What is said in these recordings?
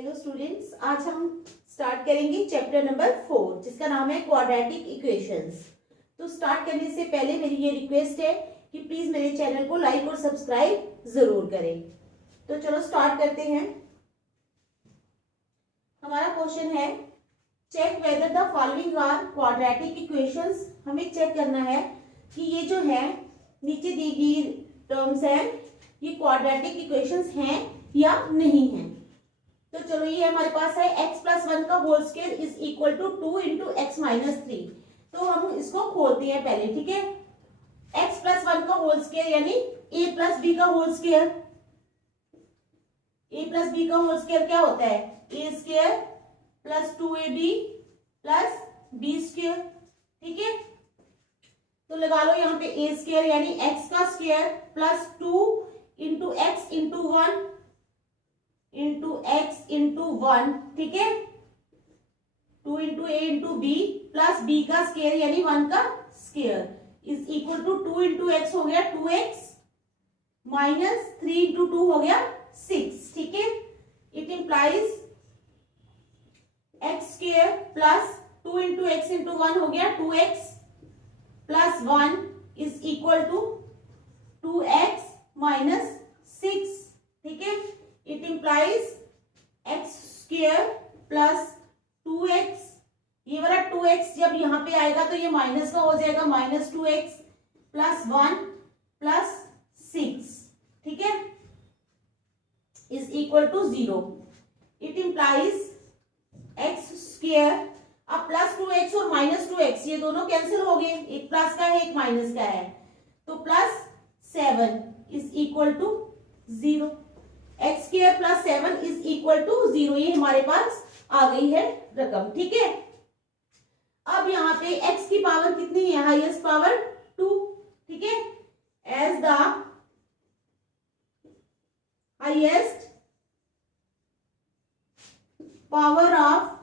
Hello students, आज हम start करेंगे चैप्टर नंबर 4 जिसका नाम है क्वाड्रेटिक इक्वेशंस। तो स्टार्ट करने से पहले मेरी ये रिक्वेस्ट है कि प्लीज मेरे चैनल को लाइक और सब्सक्राइब जरूर करें। तो चलो स्टार्ट करते हैं। हमारा क्वेश्चन है check whether the following are quadratic equations. हमें चेक करना है कि ये जो है नीचे दी गई टर्म्स है ये क्वाड्रेटिक इक्वेशंस हैं या नहीं है। तो चलो ये हमारे पास है x प्लस 1 का whole square is equal to 2 into x minus 3। तो हम इसको खोलते हैं पहले, ठीक है। x प्लस 1 का होल स्क्वायर यानी a प्लस बी का whole square. a plus b का होल स्क्वायर क्या होता है? a square plus 2ab plus b square, ठीक है। तो लगा लो यहाँ पे a स्क्वायर यानी x का square plus 2 into x into 1 into x into 1, ठीक है। 2 into a into B plus b का स्क्वायर यानी 1 का square is equal to 2 into X हो गया 2x माइनस 3 इंटू 2 हो गया 6, ठीक है। It implies x square plus 2 into x into 1 हो गया 2x plus 1 is equal to 2x minus 6, ठीक है। It implies x square plus 2x, ये वाला 2x जब यहाँ पे आएगा तो ये माइनस का हो जाएगा माइनस 2x प्लस 1 प्लस 6, ठीक है, is equal to 0। It implies x square, अब प्लस 2x और माइनस 2x ये दोनों कैंसिल हो गए, एक प्लस का है एक माइनस का है, तो plus 7 is equal to 0। X square plus 7 is equal to 0, ये हमारे पास आ गई है रकम, ठीक है। अब यहाँ पे x की पावर कितनी है? हाईएस्ट पावर 2, ठीक है। As the highest power of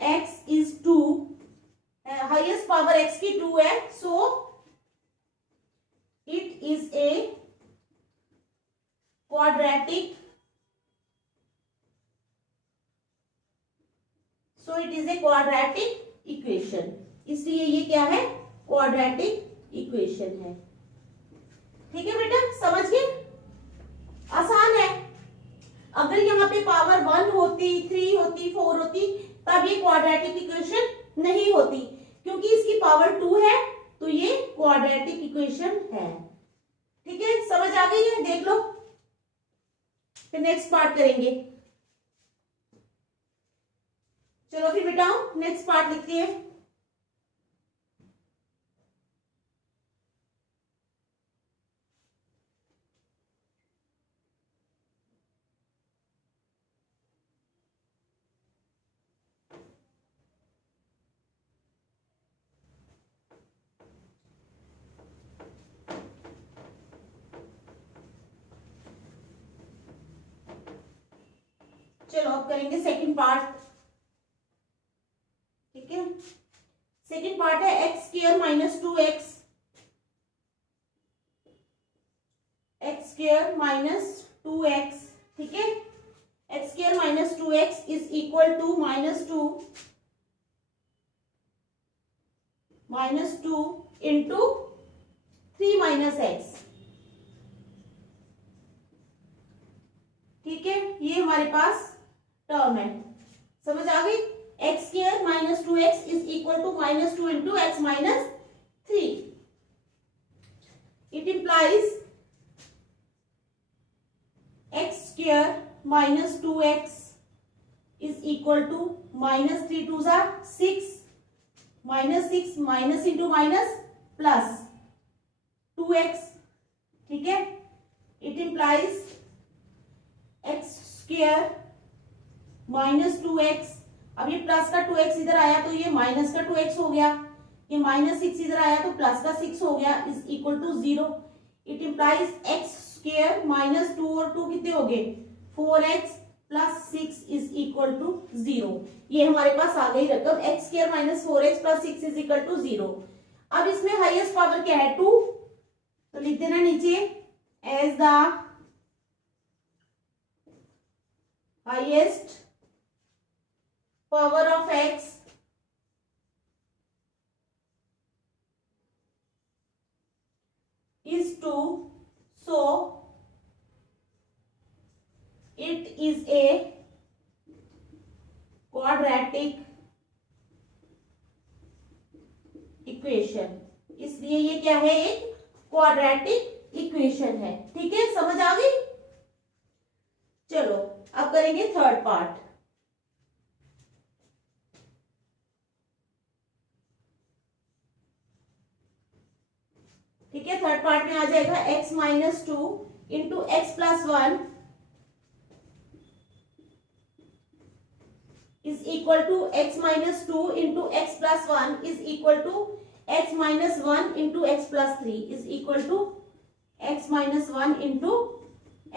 x is 2, highest power x की 2 है, so it is a quadratic, so it is a quadratic equation, इसलिए ये क्या है? quadratic equation है, ठीक है बेटा, समझ गए? आसान है। अगर यहाँ पे पावर 1 होती, 3 होती, 4 होती तब ये quadratic equation नहीं होती, क्योंकि इसकी पावर 2 है तो ये quadratic equation है, ठीक है। समझ आ गई है? देख लो, फिर नेक्स्ट पार्ट करेंगे। चलो फिर बेटाओ नेक्स्ट पार्ट लिखते हैं। चलो अब करेंगे सेकंड पार्ट, ठीक है। सेकंड पार्ट है x square minus 2x, x square minus 2x, ठीक है। X square minus 2x is equal to minus two into 3 minus x, ठीक है। ये हमारे पास टर्म है, समझ आ गई? X square minus 2x is equal to minus 2 into x minus 3। It implies x square minus 2x is equal to minus 3 2 सा 6, minus 6 minus into minus plus 2x, ठीक है। It implies x square minus 2x, अब ये plus का 2x इधर आया तो ये माइनस का 2x हो गया, ये माइनस 6 इधर आया तो प्लस का 6 हो गया, is equal to 0। It implies x square minus 2 और 2 कितने हो गए? 4x plus 6 is equal to 0। ये हमारे पास आ गई रकम x square minus 4x plus 6 is equal to 0। अब इसमें हाईएस्ट पावर क्या है? 2, तो लिख देना नीचे as the highest power of x is 2, so it is a quadratic equation. इसलिए ये क्या है, एक क्वाड्रेटिक इक्वेशन है। ठीक है, समझ आ गई। चलो अब करेंगे थर्ड पार्ट। ठीक है, थर्ड पार्ट में आ जाएगा x minus 2 into x plus 1 is equal to x minus 2 into x plus 1 is equal to x minus 1 into x plus 3 is equal to x minus 1 into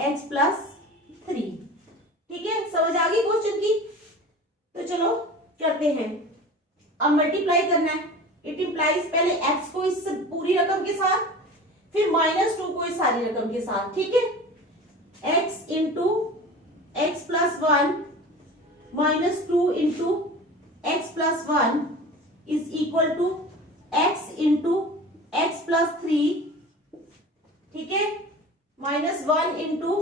x plus 3। ठीक है, समझ आ गई question की। तो चलो करते हैं। अब मल्टीप्लाई करना है। इट इम्प्लाइज पहले x को इस पूरी रकम के साथ, फिर माइनस 2 को इस सारी रकम के साथ। ठीक है, x into x plus 1 minus 2 into x plus 1 is equal to x into x plus 3। ठीक है, माइनस 1 इंटू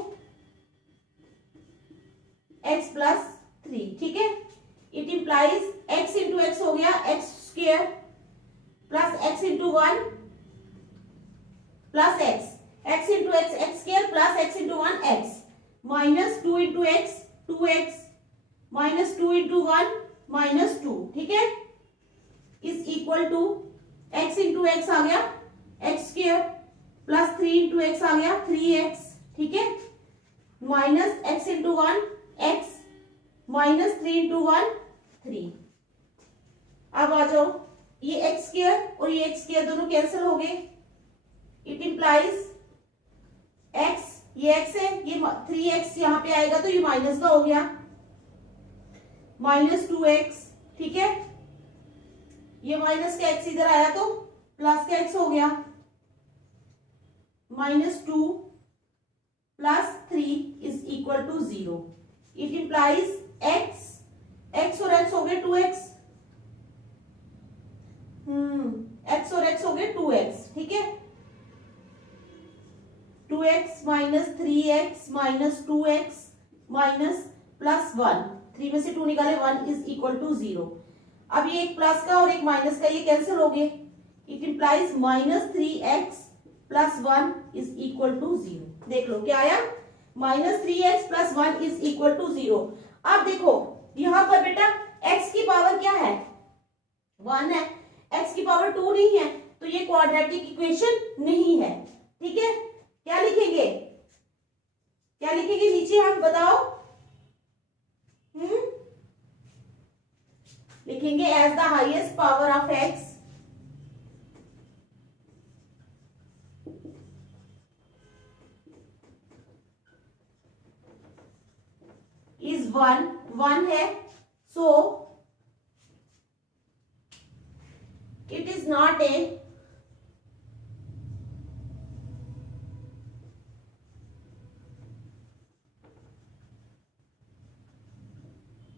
एक्स प्लस 3। ठीक है, it implies x into X हो गया X square plus X into 1 plus X into X square plus X into 1 X minus 2 into X 2x minus 2 into 1 minus 2। ठीक है, is equal to x into X आ गया X square plus 3 into X आ गया 3x। ठीक है, minus x into 1 X minus 3 into 1 3। अब आ जाओ, ये एक्स स्क्वेयर और ये एक्स स्क्वेयर दोनों कैंसिल हो गए। इट इंप्लाइज x, ये x है, ये 3x यहाँ पे आएगा तो ये माइनस का हो गया माइनस 2x। ठीक है, ये माइनस का x इधर आया तो प्लस का x हो गया minus 2 plus 3 is equal to 0। It implies x और x हो गए 2x, x और x हो गए 2x। ठीक है, 2x minus 3x minus 2x minus plus 1, 3 में से 2 निकाले 1 इज इक्वल टू 0। अब ये एक प्लस का और एक माइनस का ये कैंसिल हो गए। It implies minus 3x plus 1 is equal to 0। देख लो क्या आया, minus 3x plus 1 is equal to 0। अब देखो यहां पर बेटा x की पावर क्या है, 1 है, x की पावर 2 नहीं है, तो ये क्वाड्रेटिक इक्वेशन नहीं है। ठीक है, क्या लिखेंगे, क्या लिखेंगे नीचे हम बताओ। लिखेंगे as the highest power of x is 1 है, so it is not a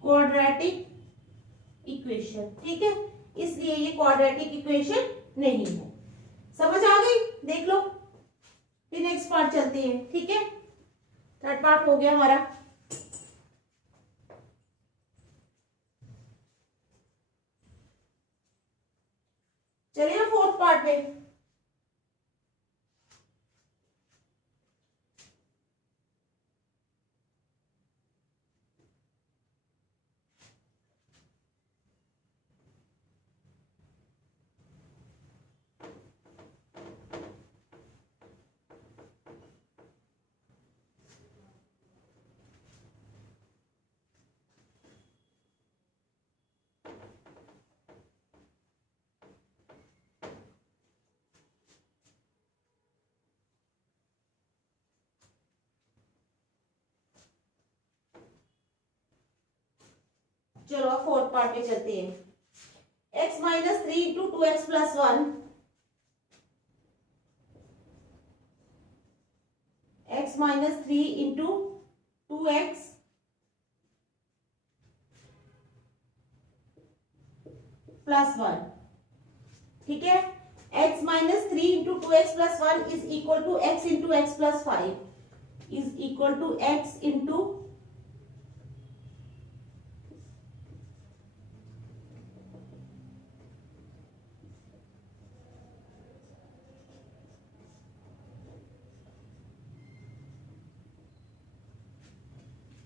quadratic equation. ठीक है, इसलिए ये क्वाड्रेटिक इक्वेशन नहीं है। समझ आ गई, देख लो। फिर नेक्स्ट पार्ट चलते हैं। ठीक है, थर्ड पार्ट हो गया हमारा। चलिए ना फोर्थ पार्ट पे। चलो अब फोर्थ पार्ट पे चलते हैं। x minus 3 into 2x plus 1 x minus 3 into 2x plus one, ठीक है। x minus 3 into 2x plus 1 is equal to x into x plus 5 is equal to x into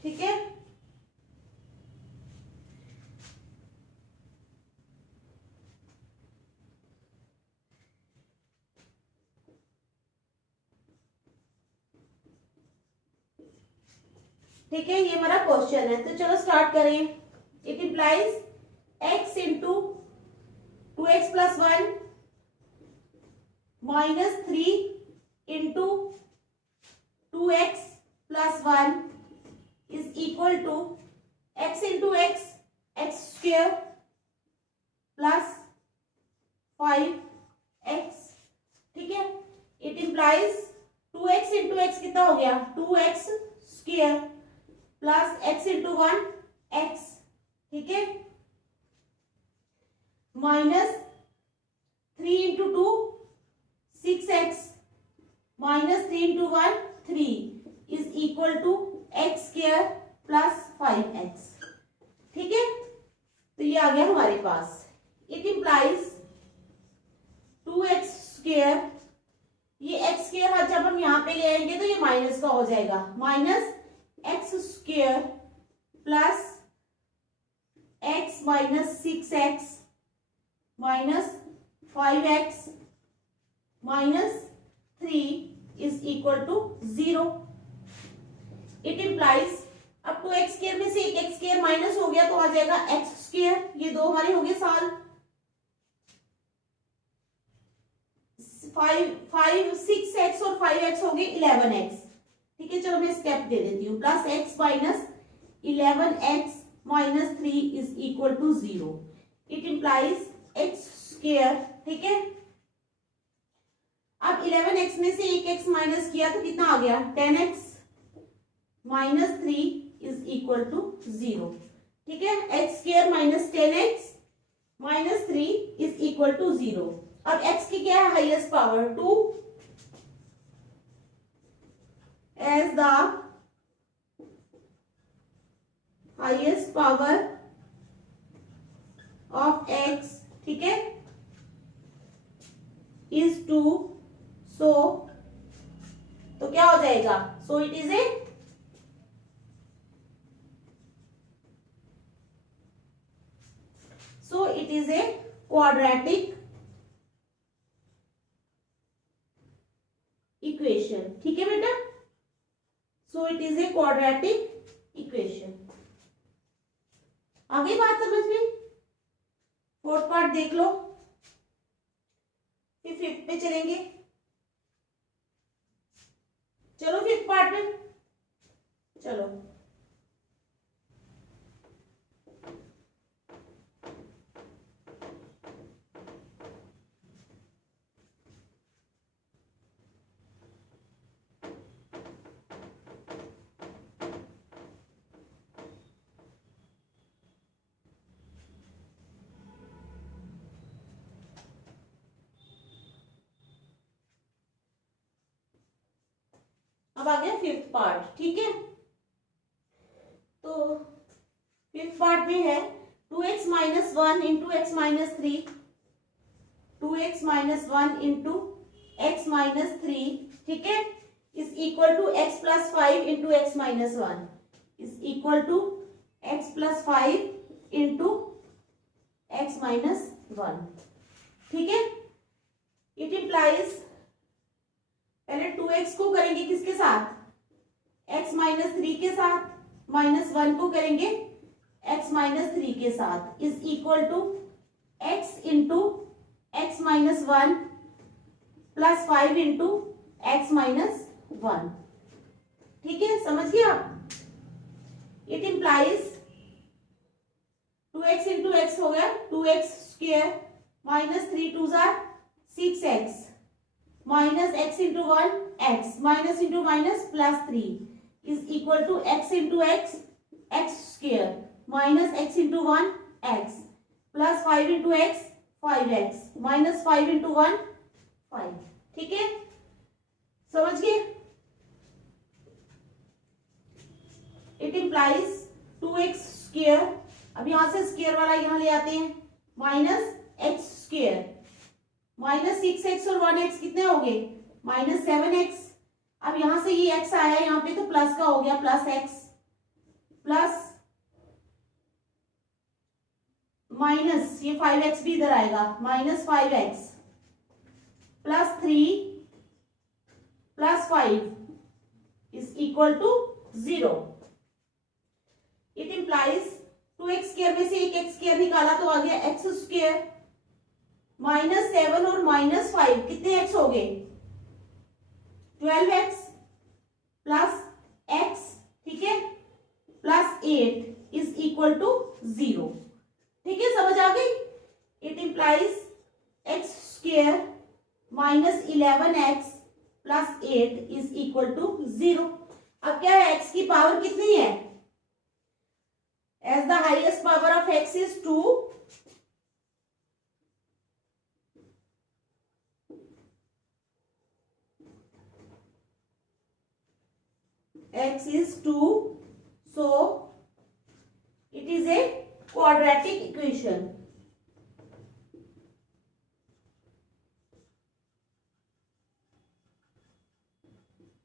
ठीक है। ठीक है, ये हमारा क्वेश्चन है। तो चलो स्टार्ट करें। It implies x into 2x plus 1 minus 3 into 2x plus 1 is equal to x into x x square plus 5x, ठीक है। It implies 2x into x कितना हो गया 2x square plus x into 1 x, ठीक है, minus 3 into 2 6x minus 3 into 1 3 is equal to x square plus 5x, ठीक है। तो ये आ गया हमारे पास। इट इंप्लाइज 2x स्क्वेयर, ये x स्क्वेयर जब हम यहाँ पे ले आएंगे तो ये माइनस का हो जाएगा, minus x square plus x minus 6x minus 5x minus 3 is equal to 0। It implies अब 2x स्क्वेयर में से एक x स्क्वेयर माइनस हो गया तो आ जाएगा x स्क्वेयर, ये दो हमारे हो गए साल, 6x और 5x हो गए 11x, ठीक है। चलो मैं स्टेप दे देती हूँ, plus x minus 11x minus 3 is equal to 0। It implies x square, ठीक है। अब 11x में से एक x माइनस किया तो कितना आ गया 10x minus 3 is equal to 0, ठीक है। x square minus 10x minus 3 is equal to 0। अब x की क्या है highest power 2 as the highest power of x, ठीक है, is 2, so तो क्या हो जाएगा, so it is a quadratic equation, ठीक है बेटा। So it is a quadratic equation। आगे बात समझ में, फोर्थ पार्ट देख लो, फिर फिफ्थ पे चलेंगे। चलो फिफ्थ पार्ट में चलो। अब आ गया फिफ्थ पार्ट, ठीक है। तो फिफ्थ पार्ट में है 2x minus 1 into x minus 3, 2x minus 1 into x minus 3, ठीक है, is equal to x plus 5 into x minus 1 is equal to x plus 5 into x minus 1, ठीक है। इट इंप्लाइज पहले 2x को करेंगे किसके साथ x माइनस 3 के साथ, माइनस 1 को करेंगे x माइनस 3 के साथ, is equal to x into x minus 1 plus 5 into x minus 1, ठीक है, समझ गए आप। It implies 2x into X हो गया 2x square minus 3 2 6x minus x into 1 x minus into minus plus 3 is equal to x into x x square minus x into 1 x plus 5 into x 5x minus 5 into 1 5। ठीक है, समझ गए? It implies 2x square, अब यहां से square वाला यहां ले आते हैं, minus x square minus 6x और 1x कितने हो गए? Minus 7x। अब यहां से ये x आया यहाँ पे तो प्लस का हो गया, प्लस x प्लस माइनस ये 5x भी इधर आएगा, minus 5x plus 3 plus 5 is equal to 0। It implies 2x square में से एक x स्क्वायर निकाला तो आ गया x स्क्वायर माइनस 7 और माइनस 5 कितने x हो गए? 12x प्लस x, ठीक है, प्लस 8 इज इक्वल टू 0। ठीक है, समझ आ गई? It implies x square minus 11x plus 8 is equal to 0। अब क्या है, x की पावर कितनी है? As the highest power of x is 2, x is 2, so it is a quadratic equation।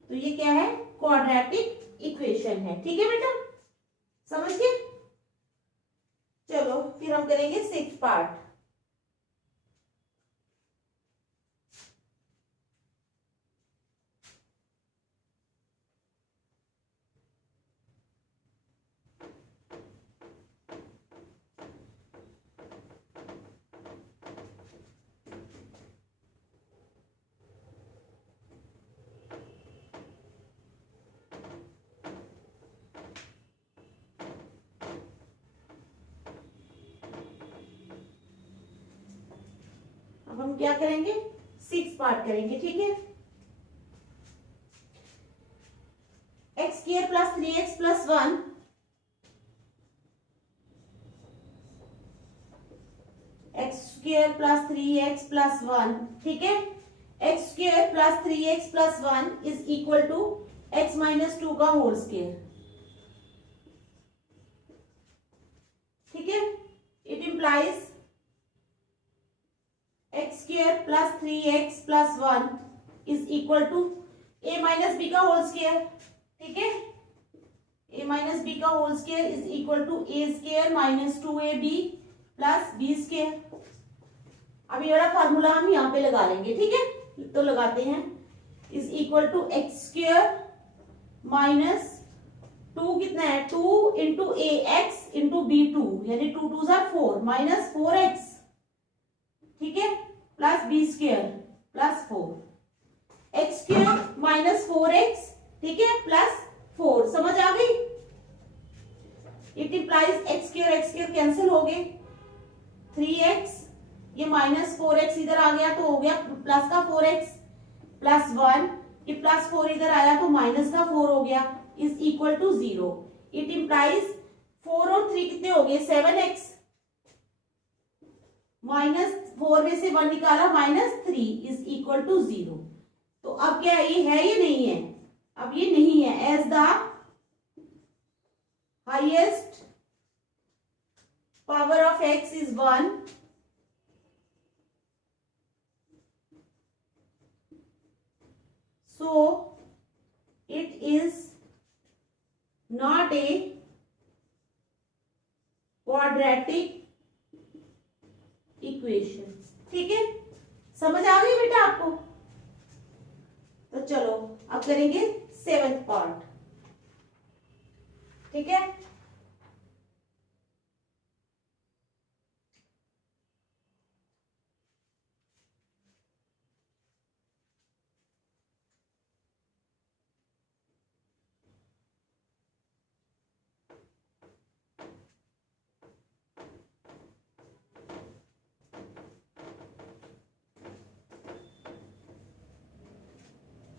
तो ये क्या है? क्वाड्रेटिक इक्वेशन है। ठीक है बेटा, समझ गए? चलो फिर हम करेंगे 6th पार्ट। अब हम क्या करेंगे? 6th पार्ट करेंगे। ठीक है, x square plus 3x plus 1 x square plus 3x plus 1, ठीक है, x square plus 3x plus 1 is equal to x minus 2 का होल स्क्वायर। ठीक है, it implies x square plus 3x plus 1 is equal to a minus b का whole square. ठीक है, a minus b का whole square is equal to a square minus 2ab plus b square. अब ये वाला formula हम यहाँ पे लगा लेंगे। ठीक है, तो लगाते हैं, is equal to x square minus 2 कितना है? 2 into a x into b 2 यानी 2 2 जार 4 माइनस 4x, ठीक है, plus b square plus 4 x square minus 4x, ठीक है, प्लस 4। समझ आ गई? It implies x square cancel हो गए, 3x ये माइनस 4x इधर आ गया तो हो गया प्लस का 4x प्लस 1, ये प्लस 4 इधर आया तो माइनस का 4 हो गया, is equal to 0। It implies 4 और 3 कितने हो गए? 7x माइनस 4 में से 1 निकाला माइनस 3 इज इक्वल टू 0। तो अब क्या ये है या नहीं है? अब ये नहीं है। As the highest power of x is 1, so it is not a quadratic equation। ठीक है, समझ आ गई बेटा आपको? तो चलो अब करेंगे 7th पार्ट। ठीक है,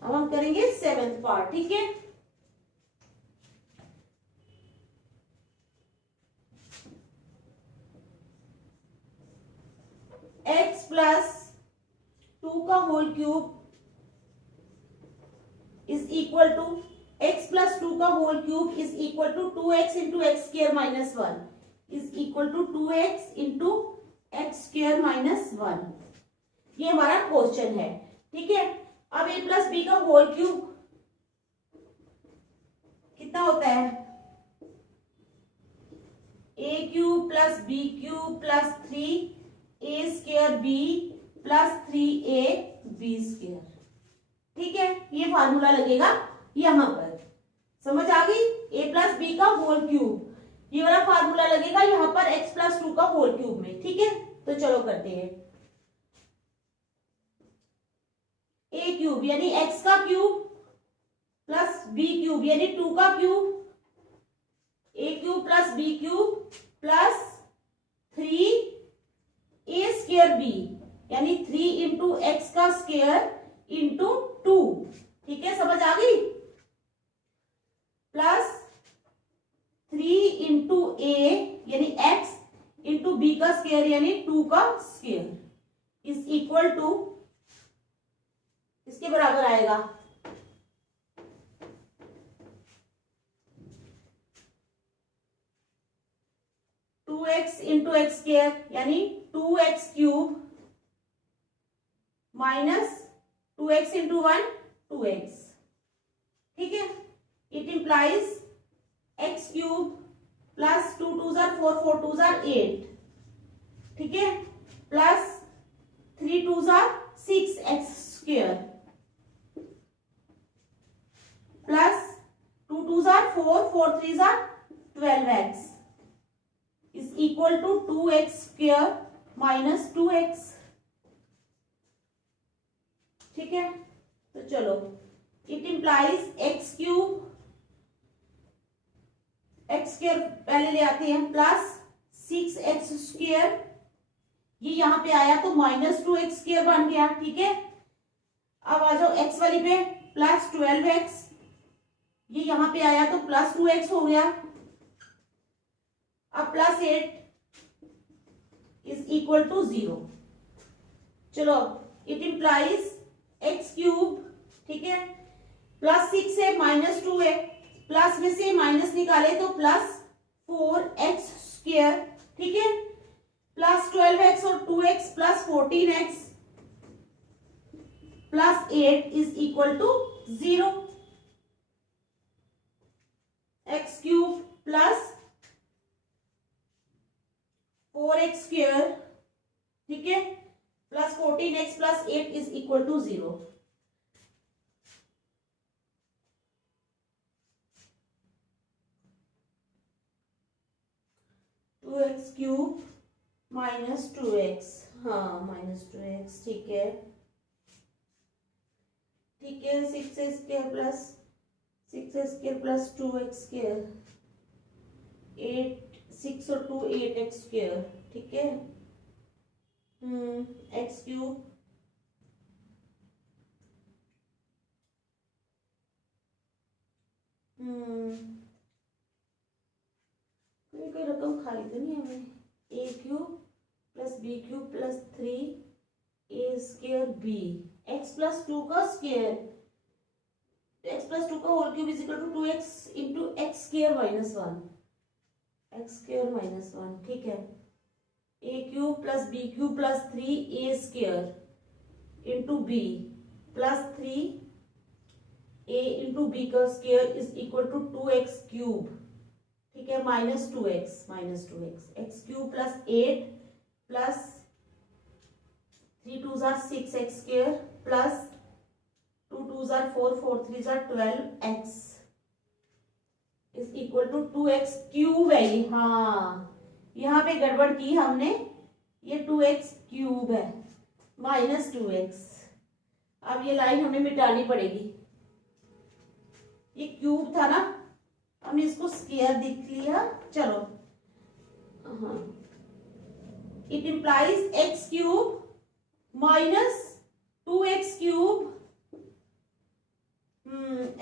अब हम करेंगे 7th पार्ट। ठीक है, is equal to x plus 2 का whole cube is equal to 2x into x square minus 1 is equal to 2x into x square minus 1। ये हमारा क्वेश्चन है, ठीक है। अब a प्लस बी का होल क्यूब कितना होता है, a cube plus B cube plus 3a square b plus 3a b square, ठीक है। ये फार्मूला लगेगा यहां पर, समझ आ गई। a प्लस बी का होल क्यूब, ये वाला फार्मूला लगेगा यहां पर x प्लस 2 का होल क्यूब में, ठीक है। तो चलो करते हैं। a क्यूब यानी x का क्यूब प्लस b क्यूब यानी 2 का cube, a cube plus b cube plus 3a square b यानी 3 इंटू एक्स का स्क्र इंटू 2, ठीक है, समझ आ गई। प्लस 3 इंटू ए यानी x इंटू बी का स्क्र यानी 2 का स्क्र इज इक्वल टू, इसके बराबर आएगा 2x इंटू एक्स स्क्र यानी 2x cube minus 2x into 1 2x, ठीक है। It implies x cube plus 2 2 जार 4 4 2 जार 8, ठीक है, प्लस 3 2 जार 6x स्क्र प्लस 2 2 जार 4 4 3 जार 12x is equal to 2x square minus 2x, ठीक है। तो चलो, it implies x cube, x square पहले ले आते हैं, प्लस 6x स्क्र, ये यहां पे आया तो माइनस 2x स्क्र बन गया, ठीक है। अब आ जाओ x वाली पे, प्लस 12x, ये यहां पे आया तो प्लस 2x हो गया। अब प्लस 8 इज इक्वल टू 0। चलो, इट इंप्लाइज एक्स क्यूब, ठीक है, प्लस 6 है माइनस 2 है, प्लस में से माइनस निकाले तो प्लस 4x स्क्र, ठीक है, प्लस 12x और 2x plus 14x plus 8 is equal to 0। X cube plus 4x square, ठीक है, plus 14x plus 8 is equal to 0। Two x cube minus 2x, हाँ माइनस 2x, ठीक है, ठीक है। 6x square plus 6x square plus 2x square 8 6 और 2 8x square, ठीक है। एक्स क्यूब कोई रकम खाली तो नहीं है हमें। a cube plus B cube plus 3a square B, X plus 2 का स्क्र, एक्स प्लस 2 का whole cube is equal to 2x into x square minus 1, X square minus 1, ठीक है। a cube plus B cube plus 3a square into B plus 3a into B का square is equal to 2x cube, ठीक है, minus 2x X cube plus 8 plus 3 2 जार 6x square plus 2 2 जार 4 4 3 जार 12x is equal to 2x cube है ये, हाँ यहाँ पे गड़बड़ की हमने, ये 2x क्यूब है माइनस 2x। अब ये लाइन हमें मिटानी पड़ेगी, ये क्यूब था ना, हमने इसको स्क्वायर दिख लिया। चलो, हाँ, it implies x cube minus 2x cube,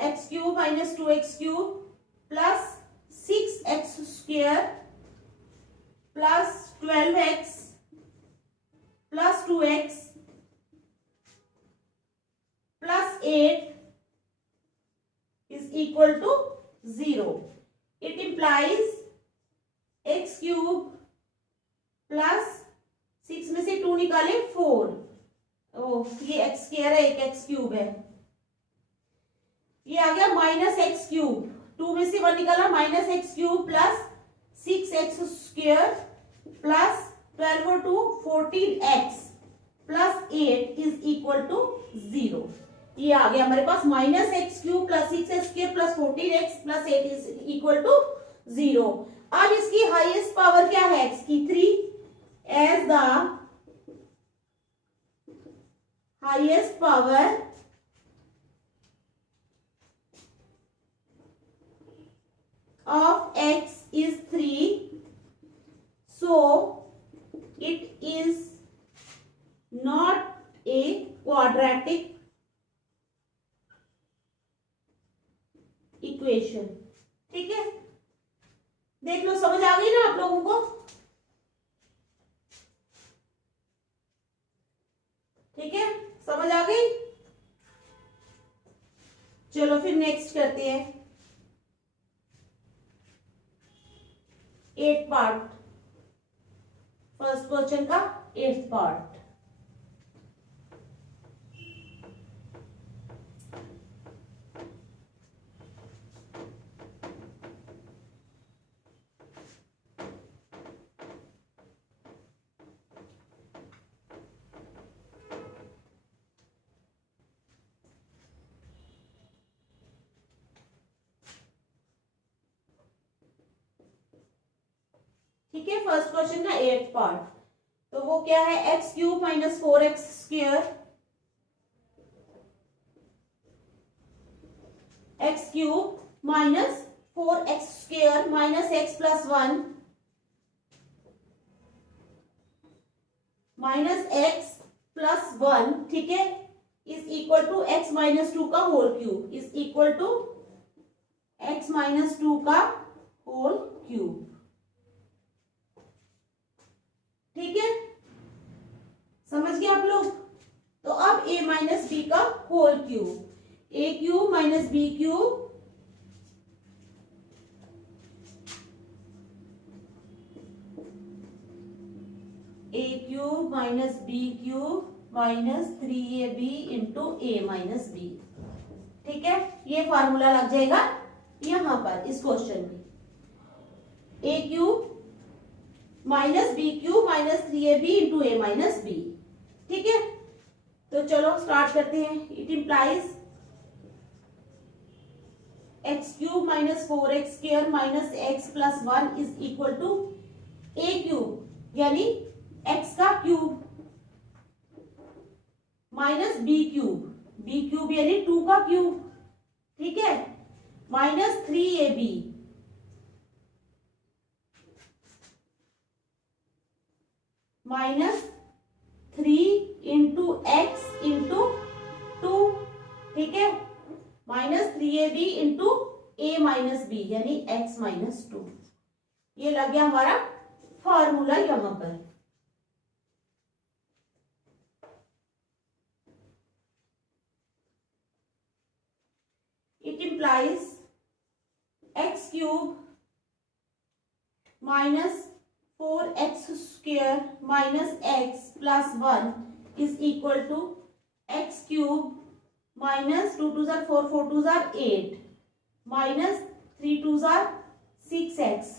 x cube minus 2x cube plus 6x square plus 12x plus 2x plus 8 equal to 0. It implies x cube plus 6 में से 2 निकाले 4. ये एक्स स्क्वायर है, एक एक्स क्यूब है. ये आ गया माइनस एक्स क्यूब. 2 में से 1 निकाला minus X cube plus 6x square plus 12 और 2 14x plus 8 is equal to 0. ये आ गया हमारे पास minus X cube plus 6x square plus 14x plus 8 is equal to 0. अब इसकी हाईएस्ट पावर क्या है x की? 3. As the highest power of x is 3, so it is not a quadratic equation. ठीक है, देख लो, समझ आ गई ना आप लोगों को? ठीक है, समझ आ गई? चलो फिर नेक्स्ट करते हैं. 8th पार्ट, फर्स्ट क्वेश्चन का 8th पार्ट. ठीक है, फर्स्ट क्वेश्चन का 8th पार्ट. तो वो क्या है? X cube minus 4x square, x cube minus 4x square minus x plus 1 minus x plus 1, ठीक है, is equal to x minus 2 का whole cube, is equal to x minus 2 का whole cube. ठीक है, समझ गए आप लोग? तो अब a माइनस बी का whole cube, a cube minus b cube a cube minus b cube minus 3ab into a minus b. ठीक है, ये फार्मूला लग जाएगा यहां पर इस क्वेश्चन में. a cube minus b cube minus 3ab into a minus b. ठीक है, तो चलो स्टार्ट करते हैं. It implies x cube minus 4x square minus x plus 1 is equal to a cube यानी x का क्यूब माइनस b क्यूब यानी 2 का क्यूब. ठीक है, minus 3ab minus 3 into x into 2. ठीक है, minus 3ab into a minus b यानी x minus 2. ये लग गया हमारा फॉर्मूला यहां पर. It implies x cube minus 4x square minus x plus 1 is equal to x cube minus 2 2 4 4 2 8 minus 3 2 6x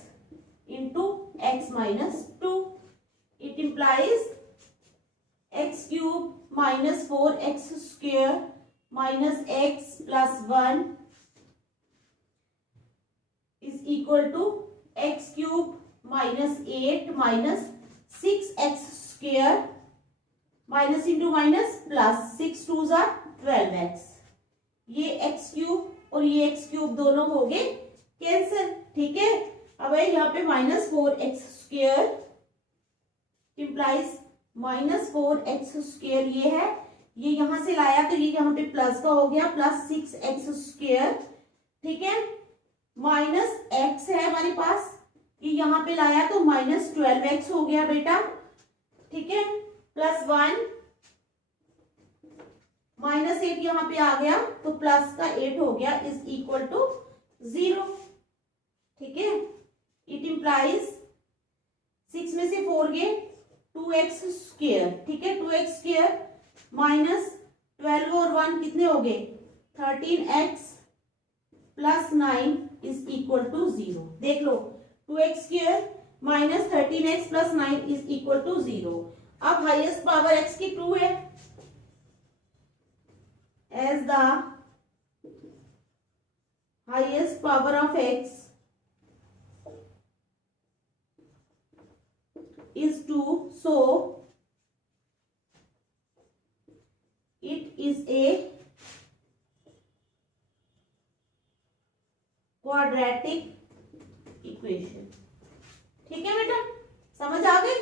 into x minus 2. It implies x cube minus 4x square minus x plus 1 is equal to x cube minus 8 minus 6x square minus into minus plus 6 2 12x. ये x cube और ये x cube दोनों हो गए cancel. ठीक है, अब यहाँ पे minus 4x square implies minus 4x square ये है, ये यहां से लाया तो ये यहाँ पे प्लस का हो गया प्लस 6x स्क्वायर. ठीक है, माइनस x है हमारे पास, ये यहां पे लाया तो माइनस 12x हो गया बेटा. ठीक है, प्लस 1 -8 यहाँ पे आ गया तो प्लस का 8 हो गया इज इक्वल टू 0। ठीक है, इट इम्प्लाइज 6 में से 4 गए 2x स्क्वायर। ठीक है, 2x स्क्वायर माइनस 12 और 1 कितने हो गए 13x plus 9 is equal to 0। देख लो 2x square minus 13x plus 9 is equal to 0। अब हाईएस्ट पावर x की 2 है, as the highest power of x is 2, so it is a quadratic equation। ठीक है बेटा, समझ आ गई?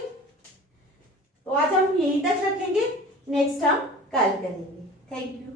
तो आज हम यहीं तक रखेंगे, नेक्स्ट हम कल करेंगे। Thank you.